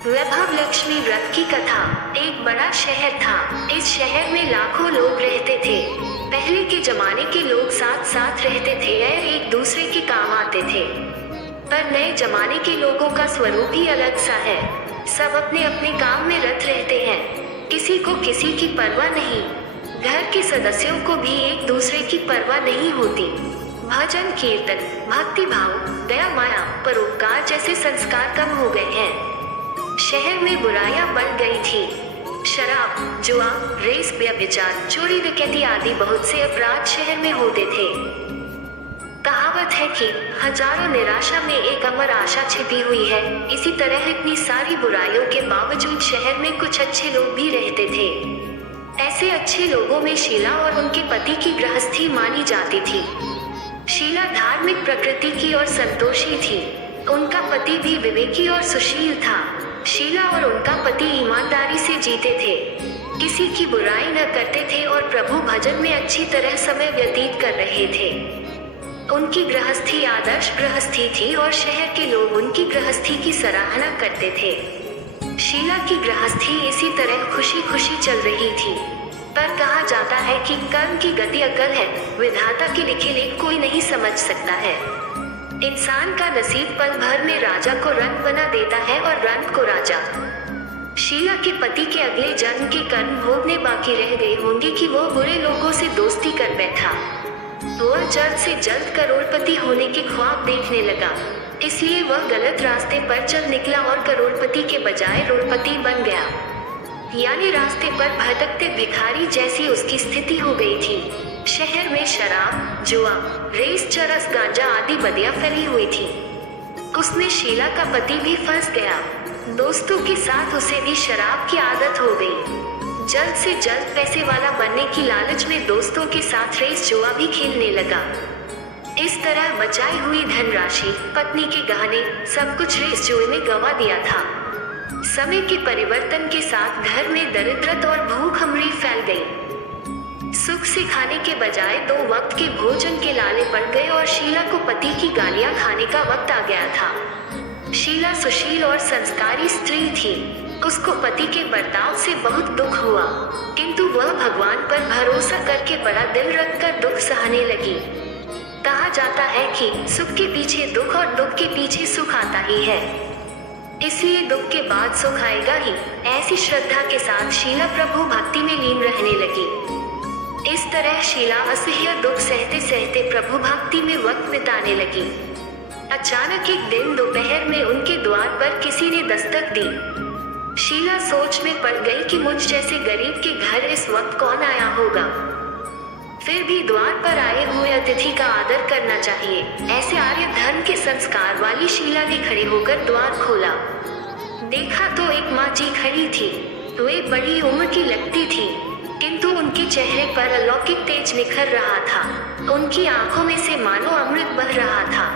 वैभव लक्ष्मी व्रत की कथा। एक बड़ा शहर था। इस शहर में लाखों लोग रहते थे। पहले के जमाने के लोग साथ साथ रहते थे और एक दूसरे के काम आते थे। पर नए जमाने के लोगों का स्वरूप ही अलग सा है। सब अपने अपने काम में रत रहते हैं। किसी को किसी की परवाह नहीं। घर के सदस्यों को भी एक दूसरे की परवाह नहीं होती। भजन कीर्तन, भक्ति भाव, दया माया, परोपकार जैसे संस्कार कम हो गए हैं। शहर में बुराइयां बढ़ गई थी। शराब, जुआ, रेस, व्यभिचार, चोरी, डकैती आदि बहुत से अपराध शहर में होते थे। कहावत है कि हजारों निराशा में एक अमर आशा छिपी हुई है। इसी तरह इतनी सारी बुराइयों के बावजूद शहर में कुछ अच्छे लोग भी रहते थे। ऐसे अच्छे लोगों में शीला और उनके पति की गृहस्थी मानी जाती थी। शीला धार्मिक प्रकृति की और संतोषी थी। उनका पति भी विवेकी और सुशील था। शीला और उनका पति ईमानदारी से जीते थे, किसी की बुराई न करते थे और प्रभु भजन में अच्छी तरह समय व्यतीत कर रहे थे। उनकी गृहस्थी आदर्श गृहस्थी थी और शहर के लोग उनकी गृहस्थी की सराहना करते थे। शीला की गृहस्थी इसी तरह खुशी खुशी चल रही थी। पर कहा जाता है कि कर्म की गति अकल है, विधाता के लिखे लेख कोई नहीं समझ सकता है। इंसान का नसीब पल भर में राजा को रंक बना देता है और रंक को राजा। शीला के पति के अगले जन्म के कर्म भोगने बाकी रह गए होंगे कि वो बुरे लोगों से दोस्ती कर बैठा। वह जल्द से जल्द करोड़पति होने के ख्वाब देखने लगा, इसलिए वह गलत रास्ते पर चल निकला और करोड़पति के बजाय रोड़पति बन गया। यानी रास्ते पर भटकते भिखारी जैसी उसकी स्थिति हो गई थी। शहर में शराब, जुआ, रेस, चरस, गांजा आदि बदियां फैली हुई थी। उसमें शीला का पति भी फंस गया। दोस्तों के साथ उसे भी शराब की आदत हो गई। जल्द से जल्द पैसे वाला बनने की लालच में दोस्तों के साथ रेस जुआ भी खेलने लगा। इस तरह बचाई हुई धनराशि, पत्नी के गहने, सब कुछ रेस जुए में गंवा दिया था। समय के परिवर्तन के साथ घर में दरिद्रता और भूखमरी फैल गई। सुख से खाने के बजाय 2 वक्त के भोजन के लाले पड़ गए और शीला को पति की गालियां खाने का वक्त आ गया था। शीला सुशील और संस्कारी स्त्री थी। उसको पति के बर्ताव से बहुत दुख हुआ, किंतु वह भगवान पर भरोसा करके बड़ा दिल रखकर दुख सहने लगी। कहा जाता है कि सुख के पीछे दुख और दुख के पीछे सुख आता ही है, इसलिए दुख के बाद सुख आएगा ही। ऐसी श्रद्धा के साथ शीला प्रभु भक्ति में लीन रहने लगी। इस तरह शीला असह्य दुख सहते सहते प्रभु भक्ति में वक्त बिताने लगी। अचानक एक दिन दोपहर में उनके द्वार पर किसी ने दस्तक दी। शीला सोच में पड़ गई कि मुझ जैसे गरीब के घर इस वक्त कौन आया होगा। फिर भी द्वार पर आए हुए अतिथि का आदर करना चाहिए, ऐसे आर्य धर्म के संस्कार वाली शीला ने खड़े होकर द्वार खोला। देखा तो एक माँ जी खड़ी थी। वे बड़ी उम्र की लगती थी, किंतु उनके चेहरे पर अलौकिक तेज निखर रहा था। उनकी आंखों में से मानो अमृत बह रहा था।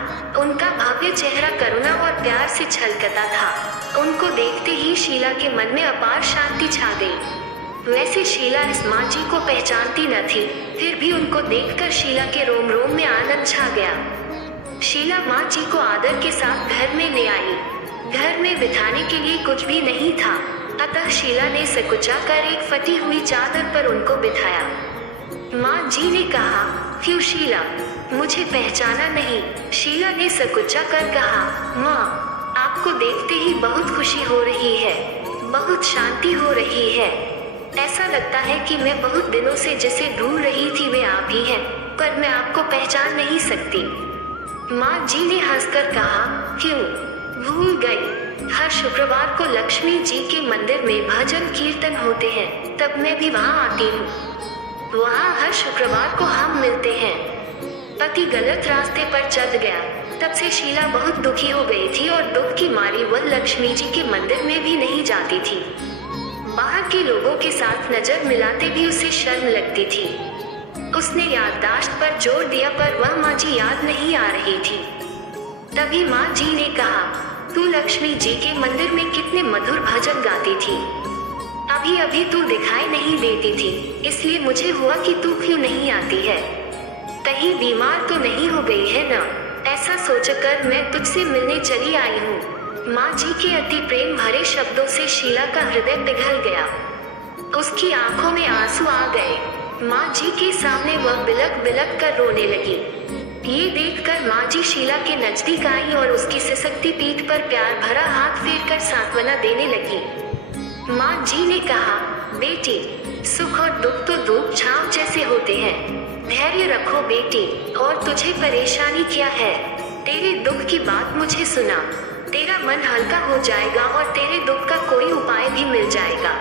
उनका भव्य चेहरा करुणा और प्यार से छलकता था। उनको देखते ही शीला के मन में अपार शांति छा गई। वैसे शीला इस माँ जी को पहचानती न थी, फिर भी उनको देखकर शीला के रोम रोम में आनंद छा गया। शीला माँ जी को आदर के साथ घर में ले आई। घर में बिठाने के लिए कुछ भी नहीं था, अतः शीला ने सकुचा कर एक फटी हुई चादर पर उनको बिठाया। माँ जी ने कहा, क्यों शीला, मुझे पहचाना नहीं? शीला ने सकुचा कर कहा, माँ, आपको देखते ही बहुत खुशी हो रही है, बहुत शांति हो रही है। ऐसा लगता है कि मैं बहुत दिनों से जिसे ढूंढ रही थी वे आप ही हैं, पर मैं आपको पहचान नहीं सकती। माँ जी ने हंसकर कहा, क्यों भूल गई? हर शुक्रवार को लक्ष्मी जी के मंदिर में भजन कीर्तन होते हैं, तब मैं भी वहाँ आती हूँ। वहाँ हर शुक्रवार को हम मिलते हैं। पति गलत रास्ते पर चल गया, तब से शीला बहुत दुखी हो गई थी और दुख की मारी वह लक्ष्मी जी के मंदिर में भी नहीं जाती थी। बाहर के लोगों के साथ नजर मिलाते भी उसे शर्म लगती थी। उसने याददाश्त पर जोर दिया, पर वह माँ जी याद नहीं आ रही थी। तभी माँ जी ने कहा, तू लक्ष्मी जी के मंदिर में कितने मधुर भजन गाती थी, अभी अभी तू दिखाई नहीं देती थी, इसलिए मुझे हुआ कि तू क्यों नहीं आती है। कहीं बीमार तो नहीं हो गई है ना? ऐसा सोचकर मैं तुझसे मिलने चली आई हूँ। माँ जी के अति प्रेम भरे शब्दों से शीला का हृदय पिघल गया। उसकी आंखों में आंसू आ गए। माँ जी के सामने वह बिलक बिलक कर रोने लगी। ये देखकर माँ जी शीला के नजदीक आई और उसकी सिसकती पीठ पर प्यार भरा हाथ फेरकर सांत्वना देने लगी। माँ जी ने कहा, बेटी, सुख और दुख तो धूप छांव जैसे होते हैं। धैर्य रखो बेटी, और तुझे परेशानी क्या है? तेरे दुख की बात मुझे सुना। तेरा मन हल्का हो जाएगा और तेरे दुख का कोई उपाय भी मिल जाएगा।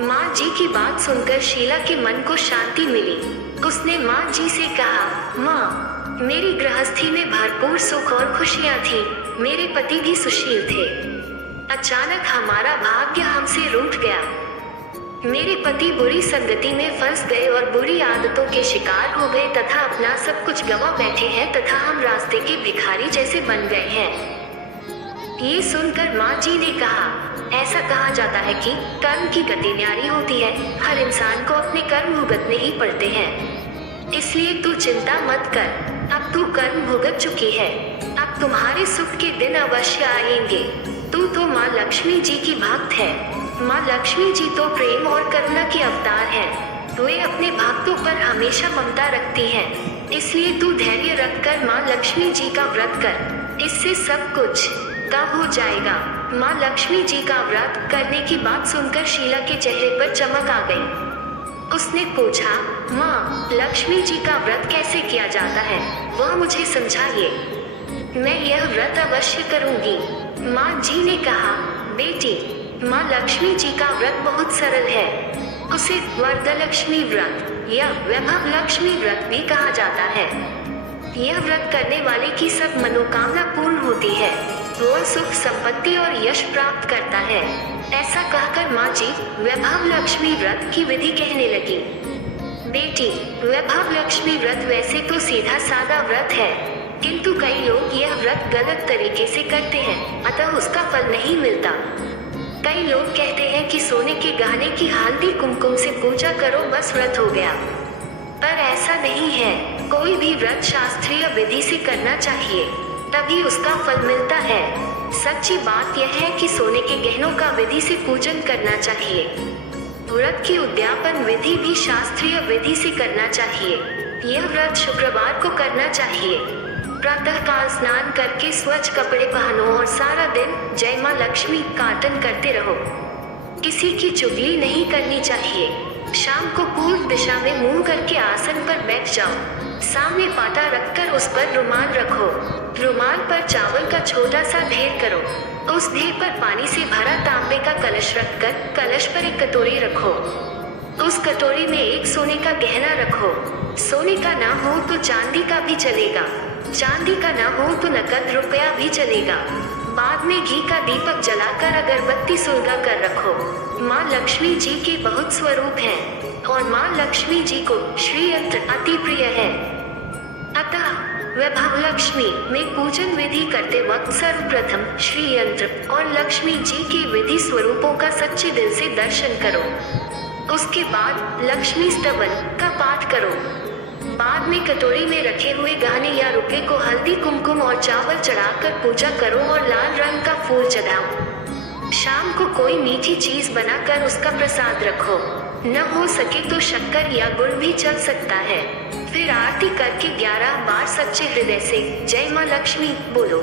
माँ जी की बात सुनकर शीला के मन को शांति मिली। उसने माँ जी से कहा, माँ, मेरी गृहस्थी में भरपूर सुख और खुशियाँ थी। मेरे पति भी सुशील थे। अचानक हमारा भाग्य हमसे रूठ गया। मेरे पति बुरी संगति में फंस गए और बुरी आदतों के शिकार हो गए तथा अपना सब कुछ गंवा बैठे हैं तथा हम रास्ते के भिखारी जैसे बन गए हैं। ये सुनकर माँ जी ने कहा, ऐसा कहा जाता है कि कर्म की गति न्यारी होती है। हर इंसान को अपने कर्म भुगतने ही पड़ते हैं। इसलिए तू चिंता मत कर। अब तू कर्म भुगत चुकी है। अब तुम्हारे सुख के दिन अवश्य आएंगे। तू तो माँ लक्ष्मी जी की भक्त है। माँ लक्ष्मी जी तो प्रेम और करुणा के अवतार हैं। वे अपने भक्तों पर हमेशा ममता रखती हैं। इसलिए तू धैर्य रखकर माँ लक्ष्मी जी का व्रत कर। इससे सब कुछ तब हो जाएगा। माँ लक्ष्मी जी का व्रत करने की बात सुनकर शीला के चेहरे पर चमक आ गई। उसने पूछा, माँ, लक्ष्मी जी का व्रत कैसे किया जाता है? वह मुझे समझाइए। मैं यह व्रत अवश्य करूँगी। माँ जी ने कहा, बेटी, माँ लक्ष्मी जी का व्रत बहुत सरल है। उसे वरदलक्ष्मी व्रत या वैभव लक्ष्मी व्रत भी कहा जाता है। यह व्रत करने वाले की सब मनोकामना पूर्ण होती है। वह सुख, संपत्ति और यश प्राप्त करता है। ऐसा कहकर माँ जी वैभव लक्ष्मी व्रत की विधि कहने लगी। बेटी, वैभव लक्ष्मी व्रत वैसे तो सीधा सादा व्रत है, किंतु कई लोग यह व्रत गलत तरीके से करते हैं, अतः उसका फल नहीं मिलता। कई लोग कहते हैं कि सोने के गहने की हल्दी कुमकुम से पूजा करो, बस व्रत हो गया। पर ऐसा नहीं है। कोई भी व्रत शास्त्रीय विधि से करना चाहिए, तभी उसका फल मिलता है। सच्ची बात यह है कि सोने के गहनों का विधि से पूजन करना चाहिए। व्रत की उद्यापन विधि भी शास्त्रीय विधि से करना चाहिए। यह व्रत शुक्रवार को करना चाहिए। प्रातः काल स्नान करके स्वच्छ कपड़े पहनो और सारा दिन जय मां लक्ष्मी कीर्तन करते रहो। किसी की चुगली नहीं करनी चाहिए। शाम को पूर्व दिशा में मुंह करके आसन पर बैठ जाओ। सामने पाटा रखकर उस पर रुमाल रखो। रुमाल पर चावल का छोटा सा ढेर करो। उस ढेर पर पानी से भरा तांबे का कलश रखकर कलश पर एक कटोरी रखो। उस कटोरी में एक सोने का गहना रखो। सोने का ना हो तो चांदी का भी चलेगा। चांदी का ना हो तो नकद रुपया भी चलेगा। बाद में घी का दीपक जलाकर अगरबत्ती सुलगा कर रखो। माँ लक्ष्मी जी के बहुत स्वरूप हैं और माँ लक्ष्मी जी को श्री यंत्र अति प्रिय है। अतः वैभव लक्ष्मी में पूजन विधि करते वक्त सर्वप्रथम श्री यंत्र और लक्ष्मी जी के विधि स्वरूपों का सच्चे दिल से दर्शन करो। उसके बाद लक्ष्मी स्तवन का पाठ करो। बाद में कटोरी में रखे हुए गहने या रुपए को हल्दी कुमकुम और चावल चढ़ाकर पूजा करो और लाल रंग का फूल चढ़ाओ। शाम को कोई मीठी चीज बनाकर उसका प्रसाद रखो। न हो सके तो शक्कर या गुड़ भी चल सकता है। फिर आरती करके 11 बार सच्चे हृदय से जय मां लक्ष्मी बोलो।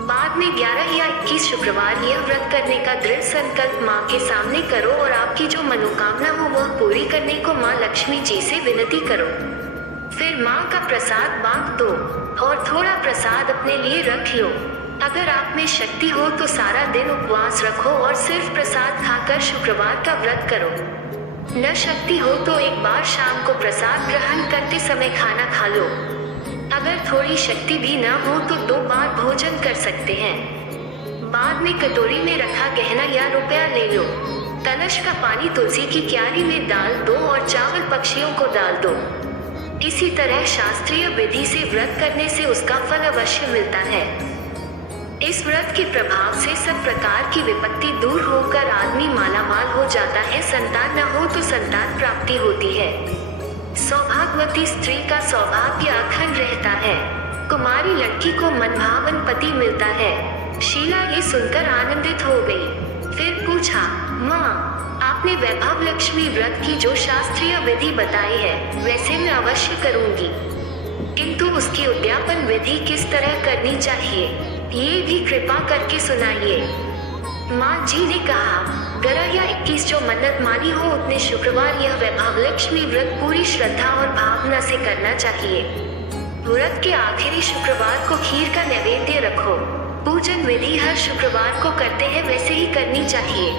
बाद में 11 या 21 शुक्रवार यह व्रत करने का दृढ़ संकल्प माँ के सामने करो और आपकी जो मनोकामना हो वह पूरी करने को माँ लक्ष्मी जी से विनती करो। फिर माँ का प्रसाद बांट दो और थोड़ा प्रसाद अपने लिए रख लो। अगर आप में शक्ति हो तो सारा दिन उपवास रखो और सिर्फ प्रसाद खाकर शुक्रवार का व्रत करो। न शक्ति हो तो एक बार शाम को प्रसाद ग्रहण करते समय खाना खा लो। अगर थोड़ी शक्ति भी न हो तो 2 बार भोजन कर सकते हैं। बाद में कटोरी में रखा गहना या रुपया ले लो। कलश का पानी तुलसी की क्यारी में डाल दो और चावल पक्षियों को डाल दो। इसी तरह शास्त्रीय विधि से व्रत करने से उसका फल अवश्य मिलता है। इस व्रत के प्रभाव से सब प्रकार की विपत्ति दूर होकर आदमी मालामाल हो जाता है। संतान न हो तो संतान प्राप्ति होती है। सौभाग्यवती स्त्री का सौभाग्य अखंड रहता है। कुमारी लड़की को मनभावन पति मिलता है। शीला ये सुनकर आनंदित हो गई। फिर पूछा, माँ, आपने वैभव लक्ष्मी व्रत की जो शास्त्रीय विधि बताई है वैसे मैं अवश्य करूंगी, किंतु उसकी उद्यापन विधि किस तरह करनी चाहिए ये भी कृपा करके सुनाइए। माँ जी ने कहा, 11 या 21 जो मन्नत मानी हो उतने शुक्रवार यह वैभव लक्ष्मी व्रत पूरी श्रद्धा और भावना से करना चाहिए। व्रत के आखिरी शुक्रवार को खीर का नैवेद्य रखो। पूजन विधि हर शुक्रवार को करते हैं वैसे ही करनी चाहिए।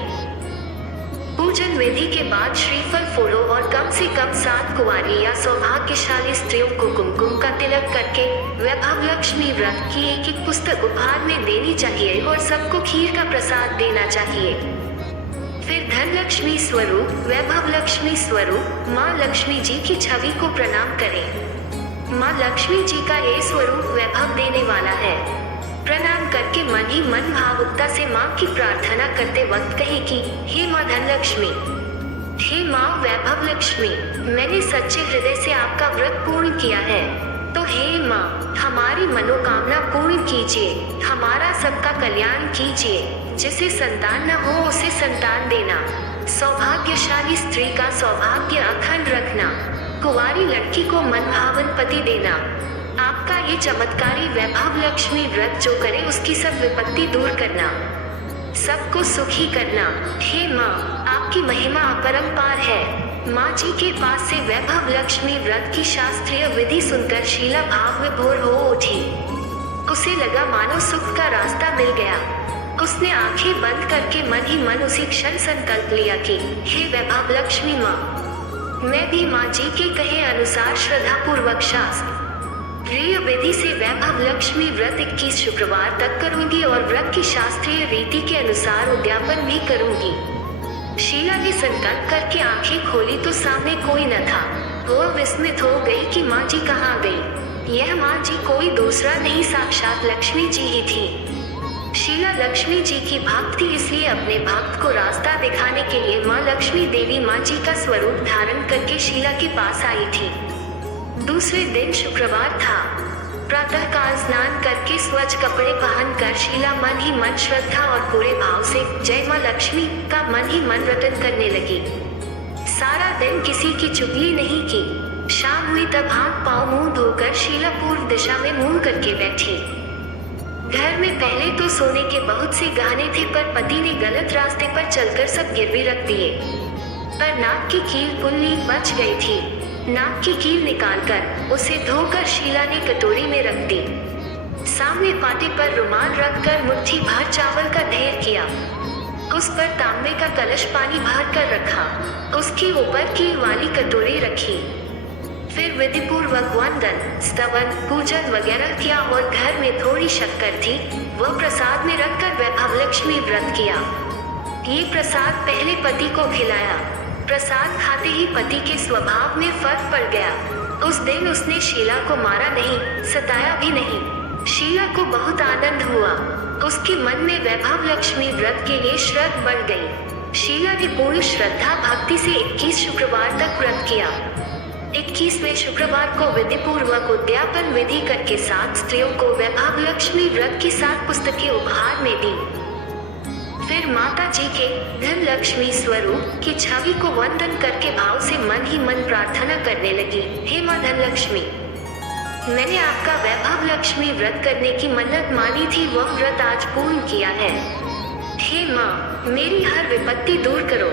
पूजन विधि के बाद श्रीफल फोड़ो और कम से कम 7 कुंवारी या सौभाग्यशाली स्त्रियों को कुमकुम का तिलक करके वैभव लक्ष्मी व्रत की एक पुस्तक उपहार में देनी चाहिए और सबको खीर का प्रसाद देना चाहिए। फिर धन लक्ष्मी स्वरूप, वैभव लक्ष्मी स्वरूप माँ लक्ष्मी जी की छवि को प्रणाम करें। माँ लक्ष्मी जी का ये स्वरूप वैभव देने वाला है। प्रणाम करके मन ही मन भावुकता से माँ की प्रार्थना करते वक्त कहे कि हे माँ धन लक्ष्मी, हे माँ वैभव लक्ष्मी, मैंने सच्चे हृदय से आपका व्रत पूर्ण किया है, तो हे माँ हमारी मनोकामना पूर्ण कीजिए, हमारा सबका कल्याण कीजिए। जिसे संतान न हो उसे संतान देना, सौभाग्यशाली स्त्री का सौभाग्य अखंड रखना, कुंवारी लड़की को मनभावन पति देना। आपका ये चमत्कारी वैभव लक्ष्मी व्रत जो करे उसकी सब विपत्ति दूर करना, सबको सुखी करना। हे माँ, आपकी महिमा अपरंपार है। माँ जी के पास से वैभव लक्ष्मी व्रत की शास्त्रीय विधि सुनकर शीला भाव विभोर हो उठी। उसे लगा मानो सुख का रास्ता मिल गया। उसने आंखें बंद करके मन ही मन उसी क्षण संकल्प लिया कि हे वैभव लक्ष्मी माँ, मैं भी माँ जी के कहे अनुसार श्रद्धा पूर्वक शास्त्रीय विधि से वैभव लक्ष्मी व्रत 21 शुक्रवार तक करूंगी और व्रत की शास्त्रीय रीति के अनुसार उद्यापन भी करूंगी। शीला ने संकल्प करके आंखें खोली तो सामने कोई न था। वह विस्मित हो गई कि माँ जी कहाँ गई। यह माँ जी कोई दूसरा नहीं, साक्षात लक्ष्मी जी ही थी। शीला लक्ष्मी जी की भक्त थी, इसलिए अपने भक्त को रास्ता दिखाने के लिए माँ लक्ष्मी देवी माँ जी का स्वरूप धारण करके शीला के पास आई थी। दूसरे दिन शुक्रवार था। प्रातःकाल स्नान करके स्वच्छ कपड़े पहनकर शीला मन ही मन श्रद्धा और पूरे भाव से जय माँ लक्ष्मी का मन ही मन रटन करने लगी। सारा दिन किसी की चुगली नहीं की। शाम हुई तब हाथ पाँव मुंह धोकर शीला पूर्व दिशा में मुंह करके बैठी। घर में पहले तो सोने के बहुत से गहने थे, पर पति ने गलत रास्ते पर चलकर सब गिरवी रख दिए। पर नाक की कील पुल्ली बच गई थी। नाक की कील निकालकर उसे धोकर शीला ने कटोरी में रख दी। सामने पाटे पर रुमाल रखकर मुट्ठी भर चावल का ढेर किया। उस पर तांबे का कलश पानी भर कर रखा। उसके ऊपर कील वाली कटोरी रखी। फिर विधिपूर्वक वंदन, स्तवन, पूजन वगैरह किया और घर में थोड़ी शक्कर थी, वह प्रसाद में रखकर वैभव लक्ष्मी व्रत किया। ये प्रसाद पहले पति को खिलाया। प्रसाद खाते ही पति के स्वभाव में फर्क पड़ गया। उस दिन उसने शीला को मारा नहीं, सताया भी नहीं। शीला को बहुत आनंद हुआ। उसके मन में वैभव लक्ष्मी व्रत के लिए श्रद्धा बढ़ गई। शीला ने पूर्ण श्रद्धा भक्ति से 21 शुक्रवार तक व्रत किया। 21वें शुक्रवार को विधि पूर्वक उद्यापन विधि करके 7 स्त्रियों को वैभव लक्ष्मी व्रत की 7 पुस्तकें उपहार में दी। फिर माता जी के धन लक्ष्मी स्वरूप की छवि को वंदन करके भाव से मन ही मन प्रार्थना करने लगी, हे माँ धन लक्ष्मी, मैंने आपका वैभव लक्ष्मी व्रत करने की मन्नत मानी थी, वह व्रत आज पूर्ण किया है। हे माँ, मेरी हर विपत्ति दूर करो,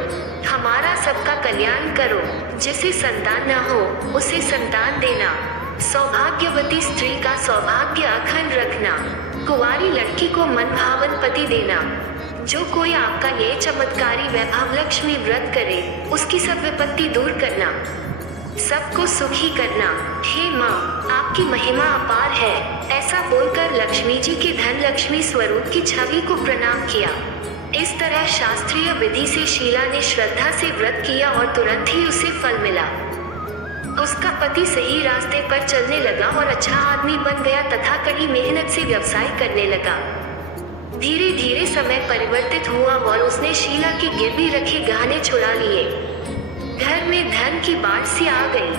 हमारा सबका कल्याण करो। जिसे संतान न हो उसे संतान देना, सौभाग्यवती स्त्री का सौभाग्य अखंड रखना, कुंवारी लड़की को मनभावन पति देना। जो कोई आपका ये चमत्कारी वैभव लक्ष्मी व्रत करे उसकी सब विपत्ति दूर करना, सबको सुखी करना। हे माँ, आपकी महिमा अपार है। ऐसा बोलकर लक्ष्मी जी के धन लक्ष्मी स्वरूप की छवि को प्रणाम किया। इस तरह शास्त्रीय विधि से शीला ने श्रद्धा से व्रत किया और तुरंत ही उसे फल मिला। उसका पति सही रास्ते पर चलने लगा और अच्छा आदमी बन गया तथा कड़ी मेहनत से व्यवसाय करने लगा। धीरे धीरे समय परिवर्तित हुआ और उसने शीला के गिरवी रखे गहने छुड़ा लिए। घर में धन की बाढ़ सी आ गई।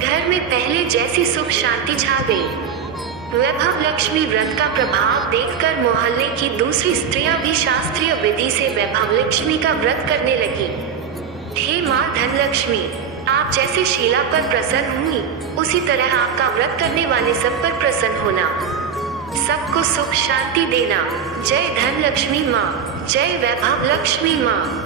घर में पहले जैसी सुख शांति छा गई। वैभव लक्ष्मी व्रत का प्रभाव देखकर मोहल्ले की दूसरी स्त्रियां भी शास्त्रीय विधि से वैभव लक्ष्मी का व्रत करने लगी। हे माँ धनलक्ष्मी, आप जैसे शीला पर प्रसन्न हुई, उसी तरह आपका व्रत करने वाले सब पर प्रसन्न होना, सबको सुख शांति देना। जय धनलक्ष्मी माँ, जय वैभव लक्ष्मी माँ।